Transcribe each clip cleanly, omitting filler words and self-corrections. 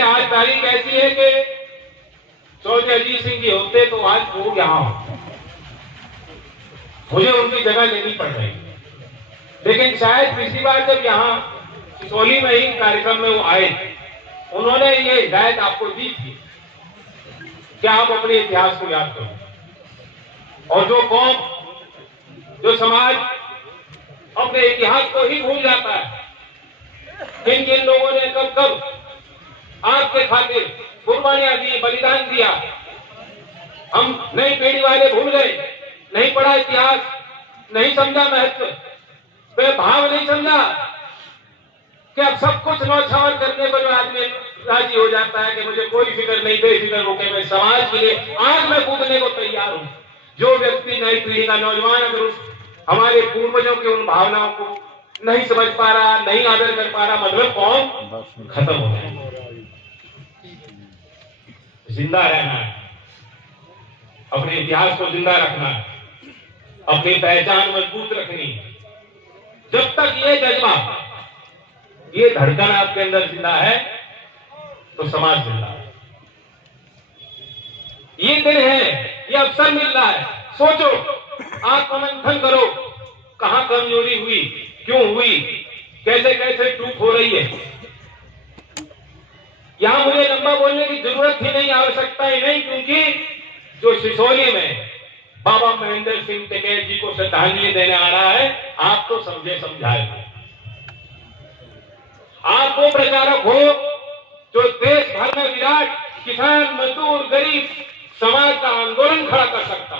जैसे आज तारीख ऐसी है कि चौधरी अजीत सिंह जी होते तो आज वो यहाँ हो, मुझे उनकी जगह लेनी पड़ रही। लेकिन शायद पिछली बार जब यहाँ सिसोली में ही कार्यक्रम में वो आए, उन्होंने ये हिदायत आपको दी थी कि आप अपने इतिहास को याद करो, और जो कौम, जो समाज अपने इतिहास को ही भूल जाता है, किन किन लोगों ने कब कब आपके खातिर कुर्बानियां दी, बलिदान दिया, हम नई पीढ़ी वाले भूल गए, नहीं पढ़ा इतिहास, नहीं समझा महत्व, भाव नहीं समझा कि अब सब कुछ नौछावर करने पर आदमी राजी हो जाता है कि मुझे कोई फिक्र नहीं, बेफिक्र होकर मैं समाज के लिए आग में कूदने को तैयार हूं। जो व्यक्ति नई पीढ़ी का नौजवान अगर उस हमारे पूर्वजों की उन भावनाओं को नहीं समझ पा रहा, नहीं आदर कर पा रहा, मतलब कौम खत्म हो जाए। जिंदा रहना है, अपने इतिहास को जिंदा रखना है, अपनी पहचान मजबूत रखनी है। जब तक ये जज्बा, ये धड़कन आपके अंदर जिंदा है तो समाज जिंदा है। ये दिन है, ये अवसर मिल रहा है, सोचो, आत्ममंथन करो, कहां कमजोरी हुई, क्यों हुई, कैसे कैसे चूक हो रही है। यहां मुझे लंबा बोलने की जरूरत ही नहीं, आवश्यकता ही नहीं, क्योंकि जो सिसोली में बाबा महेंद्र सिंह टिकैत जी को श्रद्धांजलि देने आ रहा है, आप तो समझे समझाए, आप वो प्रचारक हो जो देश भर में विराट किसान, मजदूर, गरीब समाज का आंदोलन खड़ा कर सकता।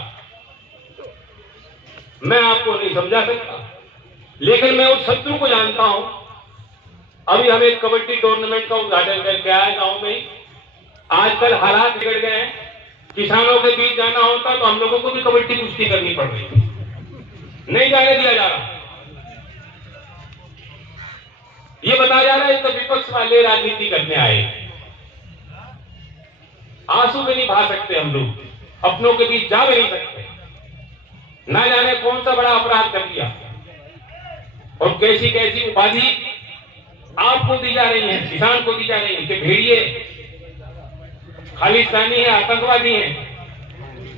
मैं आपको नहीं समझा सकता, लेकिन मैं उस शत्रु को जानता हूं। अभी हम एक कबड्डी टूर्नामेंट का उद्घाटन करके आए गांव में। आजकल हालात बिगड़ गए हैं, किसानों के बीच जाना होता तो हम लोगों को भी कबड्डी कुश्ती करनी पड़ रही थी, नहीं जाने दिया जा रहा। ये बताया जा रहा है तो विपक्ष वाले राजनीति करने आए। आंसू भी नहीं बहा सकते हम लोग, अपनों के बीच जा भी नहीं सकते। ना जाने कौन सा बड़ा अपराध कर दिया और कैसी कैसी उपाधि आपको दी जा रही है, किसान को दी जा रही है कि भेड़िए खालिस्तानी है, आतंकवादी है।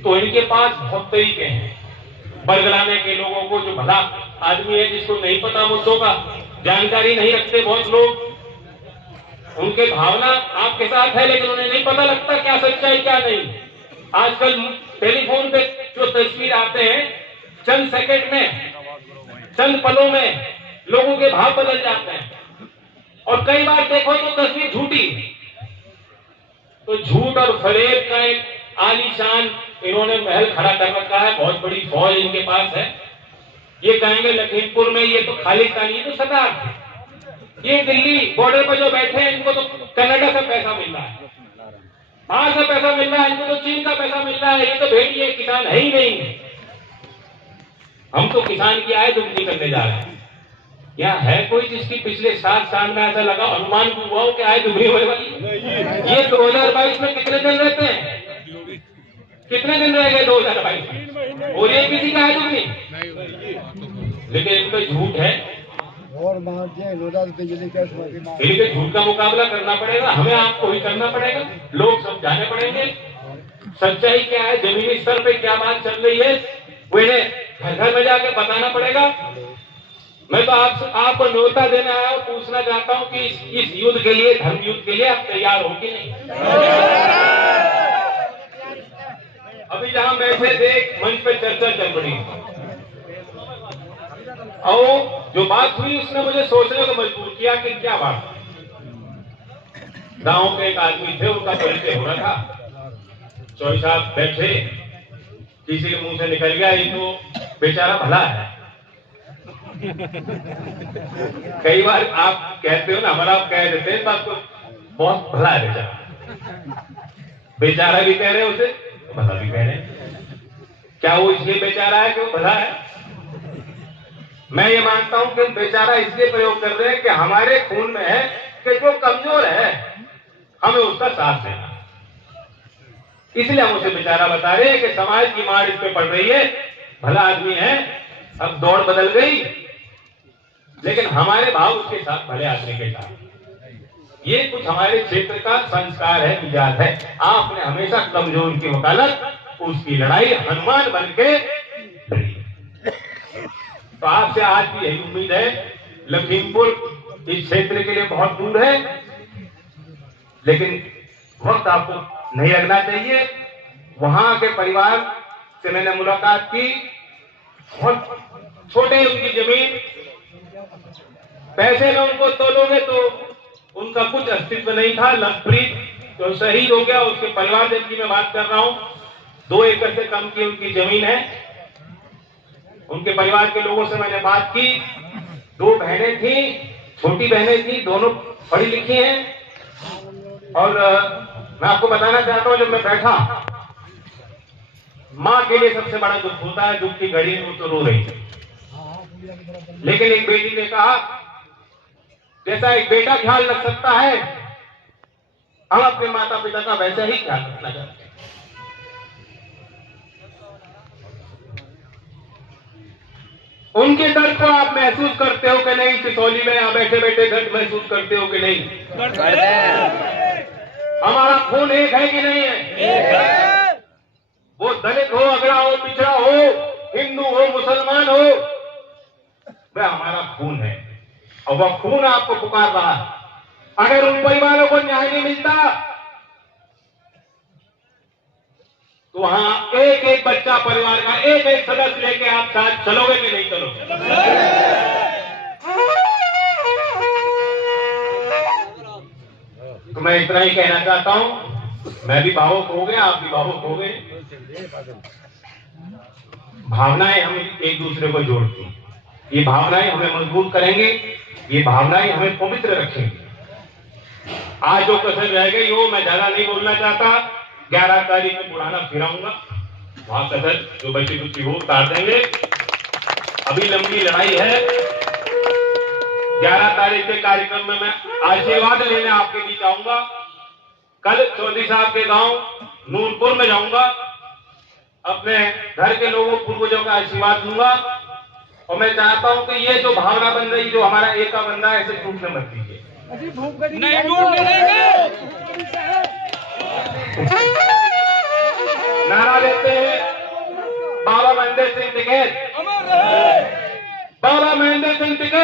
तो इनके पास बहुत तरीके हैं बरगलाने के लोगों को। जो भला आदमी है, जिसको नहीं पता मुद्दों का, जानकारी नहीं रखते बहुत लोग, उनके भावना आपके साथ है लेकिन उन्हें नहीं पता लगता क्या सच्चाई क्या नहीं। आजकल टेलीफोन पे जो तस्वीर आते हैं, चंद सेकंड में, चंद पलों में लोगों के भाव बदल जाते हैं, और कई बार देखो तो तस्वीर झूठी। तो झूठ और फरेब का एक आलीशान इन्होंने महल खड़ा कर रखा है, बहुत बड़ी फौज इनके पास है। ये कहेंगे लखीमपुर में ये तो खालिस्तानी, तो सरदार, ये दिल्ली बॉर्डर पर जो बैठे हैं इनको तो कनाडा से पैसा मिल रहा है, बाहर से पैसा मिल रहा है, इनको तो चीन का पैसा मिल रहा है। ये तो भेड़िए, किसान है ही नहीं। हम तो किसान की आय दुगनी करने जा रहे हैं। यहाँ है कोई जिसकी पिछले 7 साल में ऐसा लगा, अनुमान हुआ हो कि आय दुगनी होने वाली? ये 2022 में कितने दिन रहते हैं, कितने दिन रह गए 2022 में, और ये किसी का आय दुगनी? लेकिन इनका झूठ है और झूठ का मुकाबला करना पड़ेगा, हमें आपको ही करना पड़ेगा, लोग समझाने पड़ेंगे सच्चाई क्या है, जमीनी स्तर पे क्या बात चल रही है, वो इन्हें घर घर में जाके बताना पड़ेगा। मैं तो आपको न्योता देने आया हूं, पूछना चाहता हूं कि इस युद्ध के लिए, धर्म युद्ध के लिए आप तैयार हो कि नहीं? अभी जहां बैठे थे मंच पे चर्चा चल रही, और जो बात हुई उसने मुझे सोचने को मजबूर किया कि क्या बात। गांव के एक आदमी थे, उनका परिचय हो रहा था, चौधरी साहब बैठे, किसी के मुंह से निकल गया ये तो बेचारा भला है। कई बार आप कहते हो ना, हमारा आप कह देते हैं बात को, बहुत भला है बेचारा। बेचारा भी कह रहे हैं उसे, भला भी कह रहे हैं। क्या वो इसलिए बेचारा है कि वो भला है? मैं ये मानता हूं कि बेचारा इसलिए प्रयोग कर रहे हैं कि हमारे खून में है कि जो कमजोर है हमें उसका साथ देना, इसलिए हम उसे बेचारा बता रहे हैं कि समाज की मार इस पे पड़ रही है। भला आदमी है, अब दौड़ बदल गई, लेकिन हमारे भाव उसके साथ, भले आदमी के साथ। ये कुछ हमारे क्षेत्र का संस्कार है, मिजाज है। आपने हमेशा कमजोर की वकालत, उसकी लड़ाई हनुमान बन के लड़ी। तो आपसे आज भी यही उम्मीद है। लखीमपुर इस क्षेत्र के लिए बहुत दूर है, लेकिन वक्त आपको नहीं लगना चाहिए। वहां के परिवार से मैंने मुलाकात की, बहुत छोटे उनकी जमीन, पैसे में उनको तोलोगे तो उनका कुछ अस्तित्व नहीं था। लखप्रीत जो शहीद हो गया, उसके परिवार जन की मैं बात कर रहा हूं। 2 एकड़ से कम की उनकी जमीन है। उनके परिवार के लोगों से मैंने बात की। 2 बहनें थी, छोटी बहनें थी, दोनों पढ़ी लिखी हैं। और मैं आपको बताना चाहता हूं, जब मैं बैठा, मां के लिए सबसे बड़ा दुख होता है, दुख की घड़ी में वो तो रो रही थी। लेकिन एक बेटी ने कहा, जैसा एक बेटा ख्याल रख सकता है, हम अपने माता पिता का वैसा ही ख्याल रखना चाहते हैं। उनके दर्द को आप महसूस करते हो कि नहीं? सिसौली में यहां बैठे बैठे दर्द महसूस करते हो कि नहीं? हमारा खून एक है कि नहीं है? एक है। वो दलित हो, अगड़ा हो, पिछड़ा हो, हिंदू हो, मुसलमान हो, वह हमारा खून है और वह खून आपको पुकार रहा है। अगर उन परिवारों को न्याय नहीं मिलता तो वहां एक एक बच्चा, परिवार का एक एक सदस्य लेके आप साथ चलोगे कि नहीं चलोगे? तो मैं इतना ही कहना चाहता हूं। मैं भी भावुक हो गया, आप भी भावुक हो गए। भावनाएं हम एक दूसरे को जोड़ती हैं। ये भावनाएं हमें मजबूत करेंगे, ये भावनाएं हमें पवित्र रखेंगी। आज जो कसर रह गई हो, मैं ज्यादा नहीं बोलना चाहता। 11 तारीख में बुढ़ाना फिराऊंगा, वहां कसर जो बची कुची हो उतार देंगे। अभी लंबी लड़ाई है। 11 तारीख के कार्यक्रम में मैं आशीर्वाद लेने आपके बीच आऊंगा। कल चौधरी साहब के गांव नूरपुर में जाऊंगा, अपने घर के लोगों, पूर्वजों का आशीर्वाद लूंगा। और मैं चाहता हूं कि ये जो भावना बन रही, जो हमारा एका बन रहा है, ऐसे टूटने मत दीजिए। नहीं टूटने देंगे। नारा देते हैं, बाबा महेंद्र सिंह टिकैत, बाबा महेंद्र सिंह टिकैत।